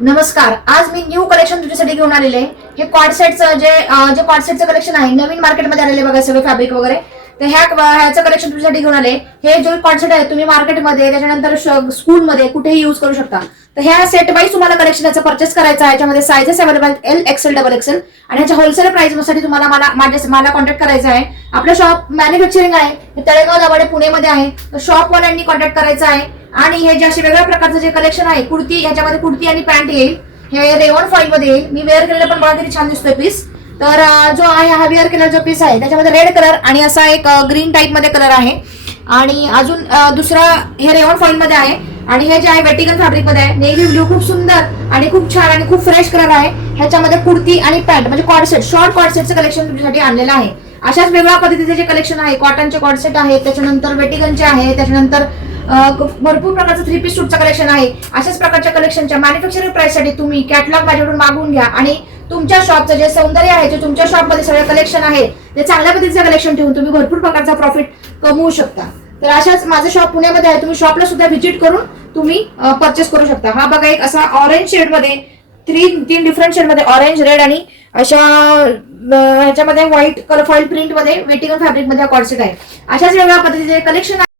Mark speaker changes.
Speaker 1: नमस्कार आज मी new collection तुझ्यासाठी घेऊन आलेले आहे. हे कॉडसेटचं जे अं, जे कॉडसेटचं कलेक्शन आहे नवीन मार्केटमध्ये आलेले बघा सगळे फॅब्रिक वगैरे. तर ह्या ह्याचं कलेक्शन तुमच्यासाठी घेऊन आले. हे जे कॉन्सेप्ट आहे तुम्ही मार्केटमध्ये त्याच्यानंतर स्कूलमध्ये कुठेही युज करू शकता. तर ह्या सेट वाईज तुम्हाला कलेक्शन याचा परचेस करायचं आहे याच्यामध्ये सायझेस अवेलेबल आहेत एल एक्सेल डबल एक्सेल आणि ह्याच्या होलसेल प्राइससाठी तुम्हाला मला माझ्या मला कॉन्टॅक्ट करायचा आहे. आपलं शॉप मॅन्युफॅक्चरिंग आहे हे तळेगाव दाभाडे पुणेमध्ये आहे. तर शॉपवाल्यांनी कॉन्टॅक्ट करायचा आहे. आणि हे जे असे वेगळ्या प्रकारचं जे कलेक्शन आहे कुर्ती ह्याच्यामध्ये कुर्ती आणि पॅन्ट येईल. हे रेवॉन फाईल मध्ये येईल. मी वेअर केलेलं पण बघा किती छान दिसतोय पीस तर जो आहे हा विअर केलेला जो पीस आहे त्याच्यामध्ये रेड कलर आणि असा एक ग्रीन टाईपमध्ये कलर आहे. आणि अजून दुसरा हे रेवॉन फाईल मध्ये आहे. आणि हे जे आहे वेटिकल फॅब्रिकमध्ये आहे. नेव्ही ब्ल्यू खूप सुंदर आणि खूप छान आणि खूप फ्रेश कलर आहे. ह्याच्यामध्ये कुर्ती आणि पॅन्ट म्हणजे कॉडसेट शॉर्ट कॉडसेटचं कलेक्शन तुमच्यासाठी आणलेलं आहे. अशाच वेगळ्या पद्धतीचे जे कलेक्शन आहे कॉटनचे कॉडसेट आहे त्याच्यानंतर वेटिकनचे आहे त्याच्यानंतर भरपूर प्रकारचं थ्री पीस सूटचं कलेक्शन आहे. अशाच प्रकारच्या कलेक्शनच्या मॅन्युफॅक्चरिंग प्राइससाठी तुम्ही कॅटलॉग माझ्याकडून मागून घ्या आणि तुमच्या शॉपचं जे सौंदर्य आहे जे तुमच्या शॉपमध्ये सगळं कलेक्शन आहे ते चांगल्या पद्धतीचं कलेक्शन ठेवून तुम्ही भरपूर प्रकारचा प्रॉफिट कमवू शकता. तर अशाच माझं शॉप पुण्यामध्ये आहे तुम्ही शॉपला सुद्धा व्हिजिट करून तुम्ही परचेस करू शकता. हा बघा एक असा ऑरेंज शेडमध्ये थ्री तीन डिफरंट शेडमध्ये ऑरेंज रेड आणि अशा ह्याच्यामध्ये व्हाईट कलर फॉईल प्रिंटमध्ये वेटिंग फॅब्रिकमध्ये कॉडसेट आहे. अशाच वेगळ्या पद्धतीचे कलेक्शन